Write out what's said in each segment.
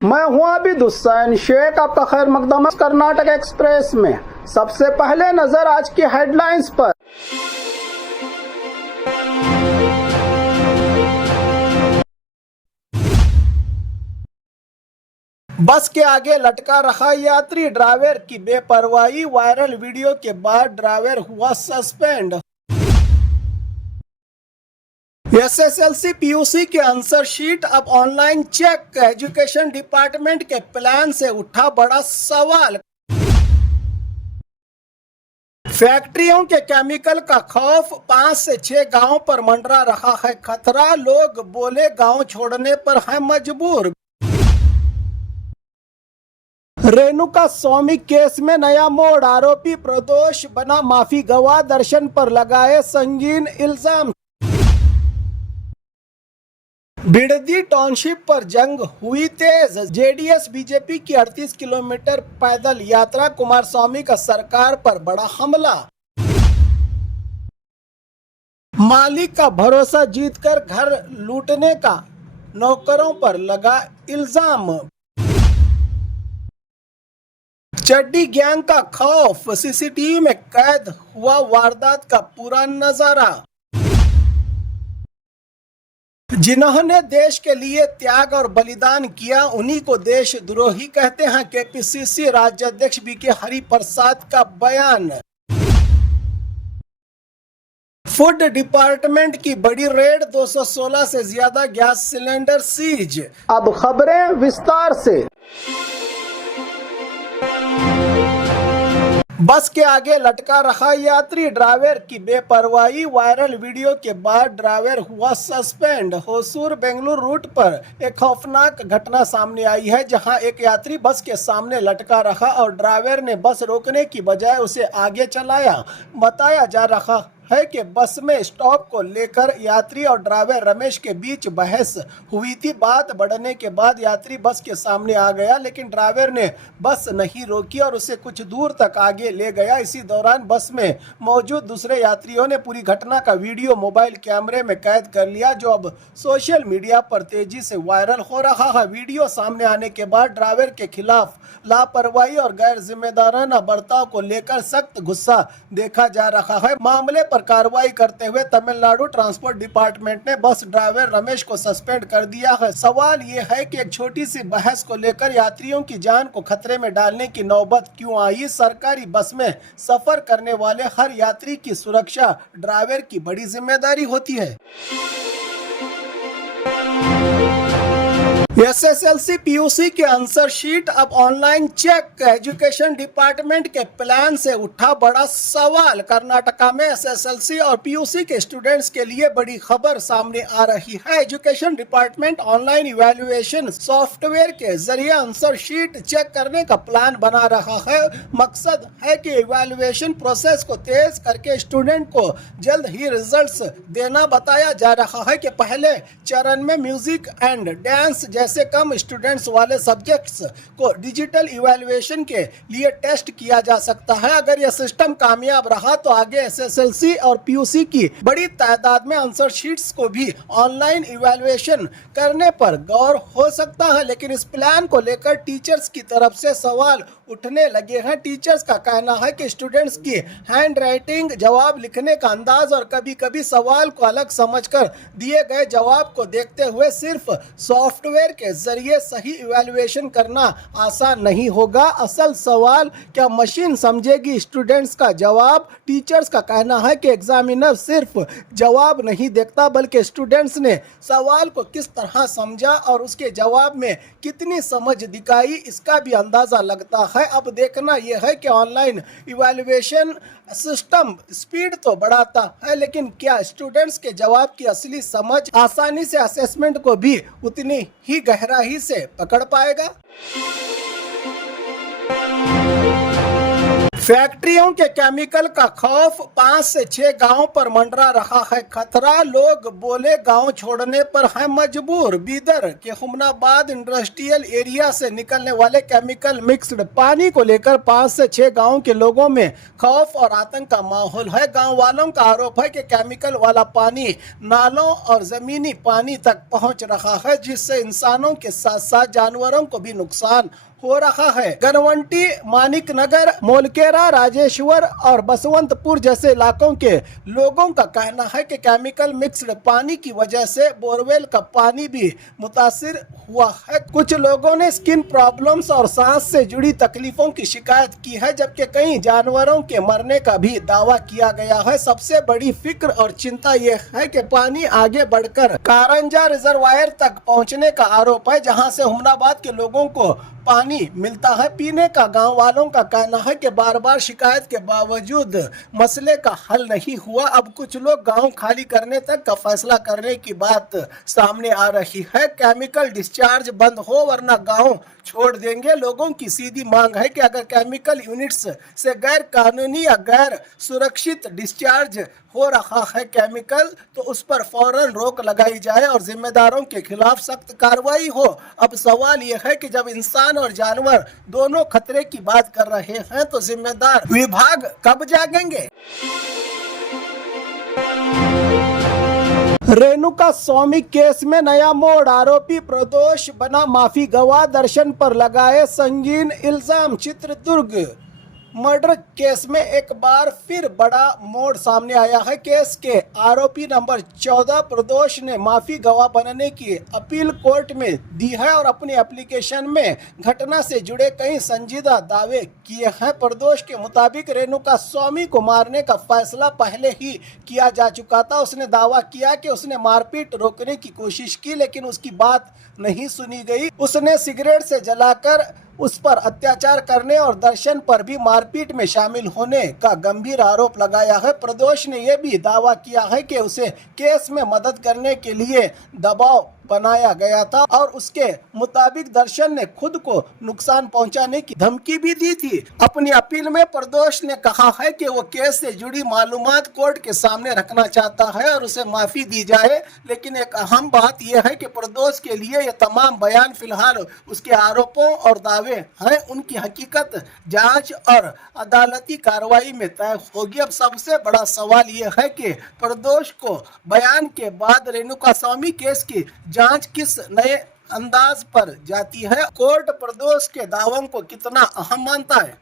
मैं हूं आबिद हुसैन शेख, आपका खैर मकदम कर्नाटक एक्सप्रेस में। सबसे पहले नजर आज की हेडलाइंस पर। बस के आगे लटका रखा यात्री, ड्राइवर की बेपरवाही, वायरल वीडियो के बाद ड्राइवर हुआ सस्पेंड। एसएसएलसी पीयूसी के आंसर शीट अब ऑनलाइन चेक, एजुकेशन डिपार्टमेंट के प्लान से उठा बड़ा सवाल। फैक्ट्रियों के केमिकल का खौफ, 5 से 6 गांव पर मंडरा रहा है खतरा, लोग बोले गांव छोड़ने पर है मजबूर। रेणुका स्वामी केस में नया मोड़, आरोपी प्रदोष बना माफी गवाह, दर्शन पर लगाए संगीन इल्जाम। बिड़दी टाउनशिप पर जंग हुई तेज, जेडीएस बीजेपी की 38 किलोमीटर पैदल यात्रा, कुमारस्वामी का सरकार पर बड़ा हमला। मालिक का भरोसा जीतकर घर लूटने का नौकरों पर लगा इल्जाम। चड्डी गैंग का खौफ, सीसीटीवी में कैद हुआ वारदात का पूरा नजारा। जिन्होंने देश के लिए त्याग और बलिदान किया उन्हीं को देशद्रोही कहते हैं, केपीसीसी राज्याध्यक्ष बीके हरिप्रसाद का बयान। फूड डिपार्टमेंट की बड़ी रेड, 216 से ज्यादा गैस सिलेंडर सीज। अब खबरें विस्तार से। बस के आगे लटका रखा यात्री, ड्राइवर की बेपरवाही, वायरल वीडियो के बाद ड्राइवर हुआ सस्पेंड। होसूर बेंगलुरु रूट पर एक खौफनाक घटना सामने आई है, जहां एक यात्री बस के सामने लटका रहा और ड्राइवर ने बस रोकने की बजाय उसे आगे चलाया। बताया जा रहा है कि बस में स्टॉप को लेकर यात्री और ड्राइवर रमेश के बीच बहस हुई थी। बात बढ़ने के बाद यात्री बस के सामने आ गया, लेकिन ड्राइवर ने बस नहीं रोकी और उसे कुछ दूर तक आगे ले गया। इसी दौरान बस में मौजूद दूसरे यात्रियों ने पूरी घटना का वीडियो मोबाइल कैमरे में कैद कर लिया, जो अब सोशल मीडिया पर तेजी से वायरल हो रहा है। वीडियो सामने आने के बाद ड्राइवर के खिलाफ लापरवाही और गैर जिम्मेदाराना बर्ताव को लेकर सख्त गुस्सा देखा जा रहा है। मामले पर कार्रवाई करते हुए तमिलनाडु ट्रांसपोर्ट डिपार्टमेंट ने बस ड्राइवर रमेश को सस्पेंड कर दिया है। सवाल ये है कि एक छोटी सी बहस को लेकर यात्रियों की जान को खतरे में डालने की नौबत क्यों आई। सरकारी बस में सफर करने वाले हर यात्री की सुरक्षा ड्राइवर की बड़ी जिम्मेदारी होती है। एसएसएलसी पीयूसी के आंसर शीट अब ऑनलाइन चेक, एजुकेशन डिपार्टमेंट के प्लान से उठा बड़ा सवाल। कर्नाटका में एसएसएलसी और पीयूसी के स्टूडेंट्स के लिए बड़ी खबर सामने आ रही है। Education department online evaluation software के जरिए आंसर शीट चेक करने का प्लान बना रहा है। मकसद है कि इवैल्यूएशन प्रोसेस को तेज करके स्टूडेंट को जल्द ही रिजल्ट्स देना। बताया जा रहा है कि पहले चरण में म्यूजिक एंड डांस जैसे कम स्टूडेंट्स वाले सब्जेक्ट्स को डिजिटल इवैल्यूएशन के लिए टेस्ट किया जा सकता है। अगर यह सिस्टम कामयाब रहा तो आगे एसएसएलसी और पीयूसी की बड़ी तादाद में आंसर शीट्स को भी ऑनलाइन इवैल्यूएशन करने पर गौर हो सकता है। लेकिन इस प्लान को लेकर टीचर्स की तरफ से सवाल उठने लगे हैं। टीचर्स का कहना है कि स्टूडेंट्स की हैंड राइटिंग, जवाब लिखने का अंदाज और कभी कभी सवाल को अलग समझकर दिए गए जवाब को देखते हुए सिर्फ सॉफ्टवेयर के जरिए सही इवैल्यूएशन करना आसान नहीं होगा। असल सवाल क्या मशीन समझेगी स्टूडेंट्स का जवाब? टीचर्स का कहना है कि एग्जामिनर सिर्फ जवाब नहीं देखता, बल्कि स्टूडेंट्स ने सवाल को किस तरह समझा और उसके जवाब में कितनी समझ दिखाई, इसका भी अंदाजा लगता है। अब देखना यह है कि ऑनलाइन इवैल्यूएशन सिस्टम स्पीड तो बढ़ाता है, लेकिन क्या स्टूडेंट्स के जवाब की असली समझ आसानी से असेसमेंट को भी उतनी ही गहराई से पकड़ पाएगा? फैक्ट्रियों के केमिकल का खौफ 5 से 6 गांव पर मंडरा रहा है खतरा। लोग बोले गांव छोड़ने पर है मजबूर। बीदर के हुमनाबाद इंडस्ट्रियल एरिया से निकलने वाले केमिकल मिक्स्ड पानी को लेकर 5 से 6 गांव के लोगों में खौफ और आतंक का माहौल है। गांव वालों का आरोप है कि केमिकल वाला पानी नालों और जमीनी पानी तक पहुंच रहा है, जिससे इंसानों के साथ साथ जानवरों को भी नुकसान हो रहा है। गनवंटी, मानिक नगर, मोलकेरा, राजेश्वर और बसवंतपुर जैसे इलाकों के लोगों का कहना है कि केमिकल मिक्स्ड पानी की वजह से बोरवेल का पानी भी मुतासिर हुआ है। कुछ लोगों ने स्किन प्रॉब्लम्स और सांस से जुड़ी तकलीफों की शिकायत की है, जबकि कई जानवरों के मरने का भी दावा किया गया है। सबसे बड़ी फिक्र और चिंता यह है कि पानी आगे बढ़कर कारंजा रिजर्वायर तक पहुंचने का आरोप है, जहां से हुमनाबाद के लोगों को पानी मिलता है पीने का। गांव वालों का कहना है कि बार बार शिकायत के बावजूद मसले का हल नहीं हुआ। अब कुछ लोग गांव खाली करने तक का फैसला करने की बात सामने आ रही है। केमिकल डिस्चार्ज बंद हो वरना गांव छोड़ देंगे। लोगों की सीधी मांग है कि अगर केमिकल यूनिट्स से गैर कानूनी या गैर सुरक्षित डिस्चार्ज हो रहा है केमिकल, तो उस पर फौरन रोक लगाई जाए और जिम्मेदारों के खिलाफ सख्त कार्रवाई हो। अब सवाल यह है कि जब इंसान और जानवर दोनों खतरे की बात कर रहे हैं, तो जिम्मेदार विभाग कब जागेंगे? रेणुका स्वामी केस में नया मोड़, आरोपी प्रदोष बना माफी गवाह, दर्शन पर लगाए संगीन इल्जाम। चित्रदुर्ग मर्डर केस में एक बार फिर बड़ा मोड़ सामने आया है। केस के आरोपी नंबर 14 प्रदोष ने माफी गवाह बनने की अपील कोर्ट में दी है और अपनी एप्लीकेशन में घटना से जुड़े कई संजीदा दावे किए हैं। प्रदोष के मुताबिक रेणुका स्वामी को मारने का फैसला पहले ही किया जा चुका था। उसने दावा किया कि उसने मारपीट रोकने की कोशिश की, लेकिन उसकी बात नहीं सुनी गई। उसने सिगरेट से जलाकर उस पर अत्याचार करने और दर्शन पर भी मारपीट में शामिल होने का गंभीर आरोप लगाया है। प्रदोष ने यह भी दावा किया है कि उसे केस में मदद करने के लिए दबाव बनाया गया था और उसके मुताबिक दर्शन ने खुद को नुकसान पहुंचाने की धमकी भी दी थी। अपनी अपील में प्रदोष ने कहा है कि वो केस से जुड़ी मालूमात कोर्ट के सामने रखना चाहता है और उसे माफी दी जाए, लेकिन एक अहम बात यह है कि प्रदोष के लिए ये तमाम बयान फिलहाल उसके आरोपों और दावे हैं, उनकी हकीकत जांच और अदालती कार्रवाई में तय होगी। अब सबसे बड़ा सवाल यह है कि प्रदोष को बयान के बाद रेणुका स्वामी केस की जांच किस नए अंदाज पर जाती है। कोर्ट प्रदोष के दावों को कितना अहम मानता है?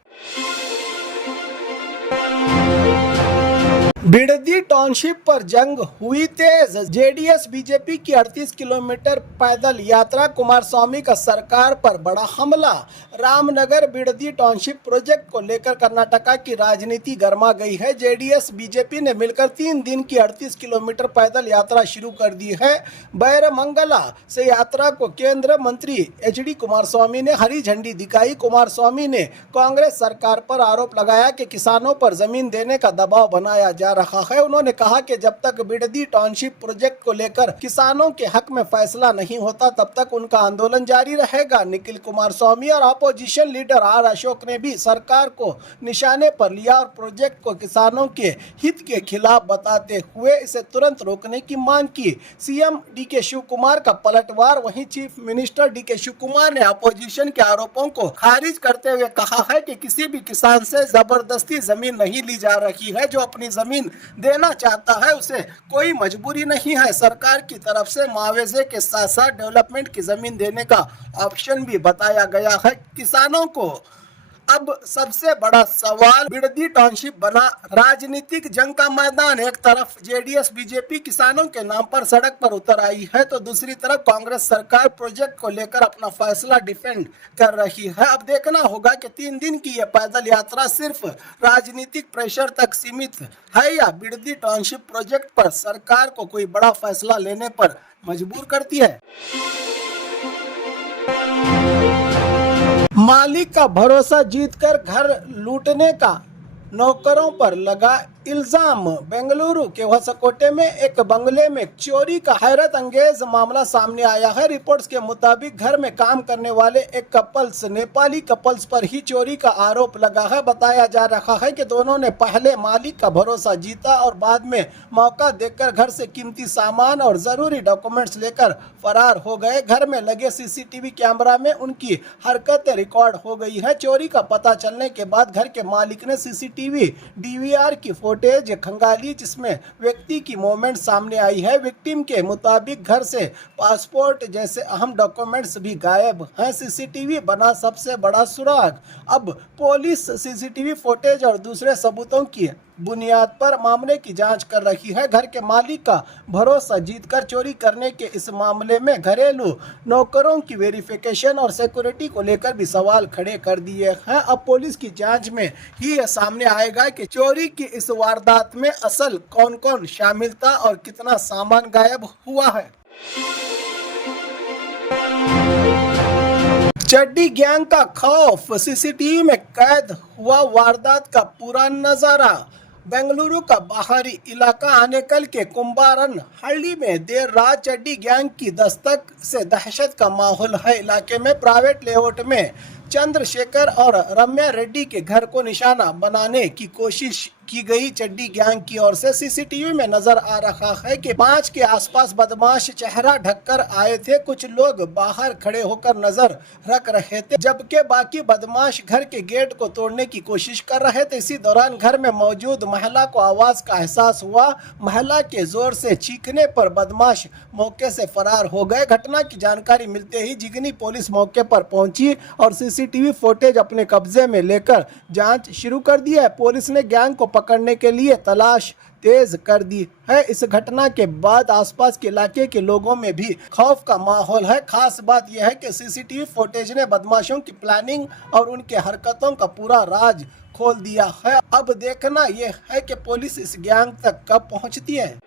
बिडदी टाउनशिप पर जंग हुई तेज, जेडीएस बीजेपी की 38 किलोमीटर पैदल यात्रा, कुमारस्वामी का सरकार पर बड़ा हमला। रामनगर बिडदी टाउनशिप प्रोजेक्ट को लेकर कर्नाटका की राजनीति गर्मा गई है। जेडीएस बीजेपी ने मिलकर 3 दिन की 38 किलोमीटर पैदल यात्रा शुरू कर दी है। बैरमंगला से यात्रा को केंद्रीय मंत्री एचडी कुमारस्वामी ने हरी झंडी दिखाई। कुमारस्वामी ने कांग्रेस सरकार पर आरोप लगाया कि किसानों पर जमीन देने का दबाव बनाया जा रहा है। उन्होंने कहा कि जब तक बिडदी टाउनशिप प्रोजेक्ट को लेकर किसानों के हक में फैसला नहीं होता, तब तक उनका आंदोलन जारी रहेगा। निखिल कुमारस्वामी और अपोजिशन लीडर आर अशोक ने भी सरकार को निशाने पर लिया और प्रोजेक्ट को किसानों के हित के खिलाफ बताते हुए इसे तुरंत रोकने की मांग की। सीएम डीके शिव कुमार का पलटवार, वहीं chief minister DK Shivakumar ने अपोजिशन के आरोपों को खारिज करते हुए कहा है कि किसी भी किसान से जबरदस्ती जमीन नहीं ली जा रही है। जो अपनी जमीन देना चाहता है उसे कोई मजबूरी नहीं है। सरकार की तरफ से मुआवजे के साथ साथ डेवलपमेंट की जमीन देने का ऑप्शन भी बताया गया है किसानों को। अब सबसे बड़ा सवाल, बिडदी टाउनशिप बना राजनीतिक जंग का मैदान। एक तरफ जेडीएस बीजेपी किसानों के नाम पर सड़क पर उतर आई है, तो दूसरी तरफ कांग्रेस सरकार प्रोजेक्ट को लेकर अपना फैसला डिफेंड कर रही है। अब देखना होगा कि 3 दिन की यह पैदल यात्रा सिर्फ राजनीतिक प्रेशर तक सीमित है या बिडदी टाउनशिप प्रोजेक्ट पर सरकार को कोई बड़ा फैसला लेने पर मजबूर करती है। मालिक का भरोसा जीतकर घर लूटने का नौकरों पर लगा इल्जाम। बेंगलुरु के होसकोटे में एक बंगले में चोरी का हैरत अंगेज मामला सामने आया है। रिपोर्ट्स के मुताबिक घर में काम करने वाले एक नेपाली कपल्स पर ही चोरी का आरोप लगा है। बताया जा रहा है कि दोनों ने पहले मालिक का भरोसा जीता और बाद में मौका देखकर घर से कीमती सामान और जरूरी डॉक्यूमेंट्स लेकर फरार हो गए। घर में लगे सीसीटीवी कैमरा में उनकी हरकतें रिकॉर्ड हो गई है। चोरी का पता चलने के बाद घर के मालिक ने सीसीटीवी डीवीआर की फुटेज खंगाली, जिसमें व्यक्ति की मूवमेंट सामने आई है। विक्टिम के मुताबिक घर से पासपोर्ट जैसे अहम डॉक्यूमेंट्स भी गायब हैं। सीसीटीवी बना सबसे बड़ा सुराग। अब पुलिस सीसीटीवी फुटेज और दूसरे सबूतों की बुनियाद पर मामले की जांच कर रही है। घर के मालिक का भरोसा जीतकर चोरी करने के इस मामले में घरेलू नौकरों की वेरिफिकेशन और सिक्योरिटी को लेकर भी सवाल खड़े कर दिए हैं। अब पुलिस की जांच में ही यह सामने आएगा कि चोरी की इस वारदात में असल कौन कौन शामिल था और कितना सामान गायब हुआ है। चड्डी गैंग का खौफ, सीसीटीवी में कैद हुआ वारदात का पूरा नजारा। बेंगलुरु का बाहरी इलाका आनेकल के कुंबारन हल्ली में देर रात चड्डी गैंग की दस्तक से दहशत का माहौल है। इलाके में प्राइवेट लेआउट में चंद्रशेखर और रम्या रेड्डी के घर को निशाना बनाने की कोशिश की गई। चड्डी गैंग की ओर से सीसीटीवी में नजर आ रहा है कि 5 के आसपास बदमाश चेहरा ढककर आए थे। कुछ लोग बाहर खड़े होकर नजर रख रहे थे, जबकि बाकी बदमाश घर के गेट को तोड़ने की कोशिश कर रहे थे। इसी दौरान घर में मौजूद महिला को आवाज का एहसास हुआ। महिला के जोर से चीखने पर बदमाश मौके से फरार हो गए। घटना की जानकारी मिलते ही जिगनी पुलिस मौके पर पहुंची और सीसीटीवी फुटेज अपने कब्जे में लेकर जांच शुरू कर दी है। पुलिस ने गैंग को पकड़ने के लिए तलाश तेज कर दी है। इस घटना के बाद आसपास के इलाके के लोगों में भी खौफ का माहौल है। खास बात यह है कि सीसीटीवी फुटेज ने बदमाशों की प्लानिंग और उनके हरकतों का पूरा राज खोल दिया है। अब देखना यह है कि पुलिस इस गैंग तक कब पहुंचती है।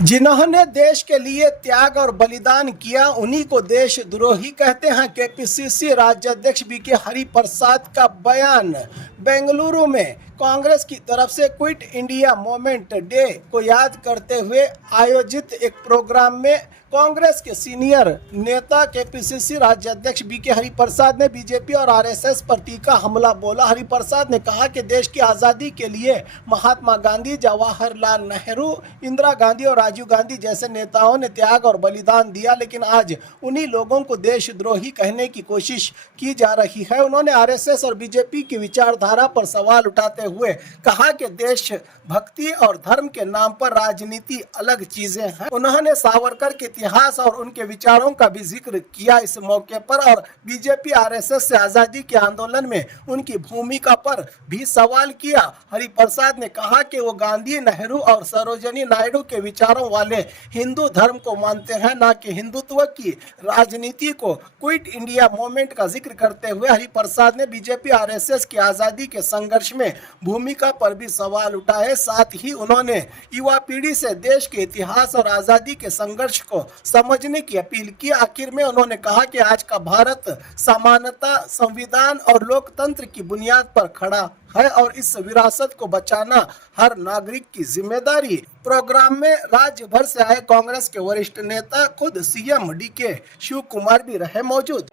जिन्होंने देश के लिए त्याग और बलिदान किया उन्हीं को देशद्रोही कहते हैं। केपीसीसी राज्याध्यक्ष बीके हरिप्रसाद का बयान। बेंगलुरु में कांग्रेस की तरफ से क्विट इंडिया मूवमेंट डे को याद करते हुए आयोजित एक प्रोग्राम में कांग्रेस के सीनियर नेता केपीसीसी राज्याध्यक्ष बीके हरिप्रसाद ने बीजेपी और आरएसएस पर तीखा हमला बोला। हरिप्रसाद ने कहा कि देश की आज़ादी के लिए महात्मा गांधी, जवाहरलाल नेहरू, इंदिरा गांधी और राजीव गांधी जैसे नेताओं ने त्याग और बलिदान दिया, लेकिन आज उन्हीं लोगों को देशद्रोही कहने की कोशिश की जा रही है। उन्होंने आरएसएस और बीजेपी की विचारधारा पर सवाल उठाते हुए कहा कि देशभक्ति और धर्म के नाम पर राजनीति अलग चीजें हैं। उन्होंने सावरकर के इतिहास और उनके विचारों का भी जिक्र किया इस मौके पर और बीजेपी आरएसएस से आजादी के आंदोलन में उनकी भूमिका पर भी सवाल किया। हरिप्रसाद ने कहा कि वो गांधी, नेहरू और सरोजिनी नायडू के विचारों वाले हिंदू धर्म को मानते हैं, न कि हिंदुत्व की राजनीति को। क्विट इंडिया मूवमेंट का जिक्र करते हुए हरिप्रसाद ने बीजेपी आरएसएस की आजादी के संघर्ष में भूमिका पर भी सवाल उठाए। साथ ही उन्होंने युवा पीढ़ी से देश के इतिहास और आजादी के संघर्ष को समझने की अपील की। आखिर में उन्होंने कहा कि आज का भारत समानता, संविधान और लोकतंत्र की बुनियाद पर खड़ा है और इस विरासत को बचाना हर नागरिक की जिम्मेदारी। प्रोग्राम में राज्य भर से आए कांग्रेस के वरिष्ठ नेता, खुद सीएम डीके शिव कुमार भी रहे मौजूद।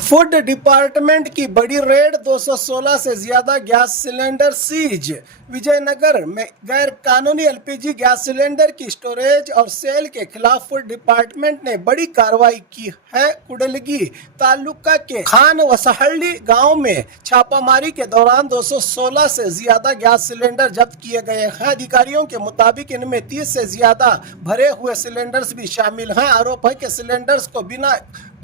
फूड डिपार्टमेंट की बड़ी रेड, 216 से ज्यादा गैस सिलेंडर सीज। विजयनगर में गैर कानूनी एलपीजी गैस सिलेंडर की स्टोरेज और सेल के खिलाफ फूड डिपार्टमेंट ने बड़ी कार्रवाई की है। कुडलगी तालुका के खान वसहल्ली गांव में छापामारी के दौरान 216 से ज्यादा गैस सिलेंडर जब्त किए गए हैं। अधिकारियों के मुताबिक इनमें 30 से ज्यादा भरे हुए सिलेंडर्स भी शामिल हैं। आरोप है कि सिलेंडर्स को बिना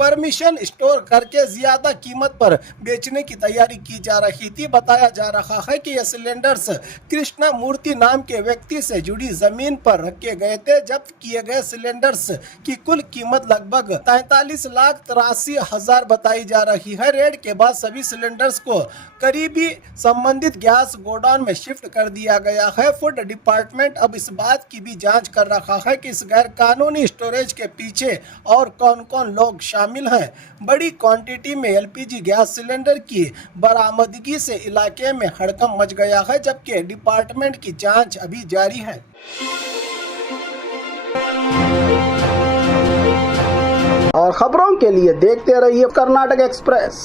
परमिशन स्टोर करके ज्यादा कीमत पर बेचने की तैयारी की जा रही थी। बताया जा रहा है कि ये सिलेंडर्स कृष्णा मूर्ति नाम के व्यक्ति से जुड़ी जमीन पर रखे गए थे। जब्त किए गए सिलेंडर्स की कुल कीमत लगभग 43,83,000 बताई जा रही है। रेड के बाद सभी सिलेंडर्स को करीबी संबंधित गैस गोडाउन में शिफ्ट कर दिया गया है। फूड डिपार्टमेंट अब इस बात की भी जांच कर रहा है कि इस गैर कानूनी स्टोरेज के पीछे और कौन कौन लोग शामिल शामिल हैं। बड़ी क्वांटिटी में एलपीजी गैस सिलेंडर की बरामदगी से इलाके में हड़कंप मच गया है, जबकि डिपार्टमेंट की जांच अभी जारी है। और खबरों के लिए देखते रहिए कर्नाटक एक्सप्रेस।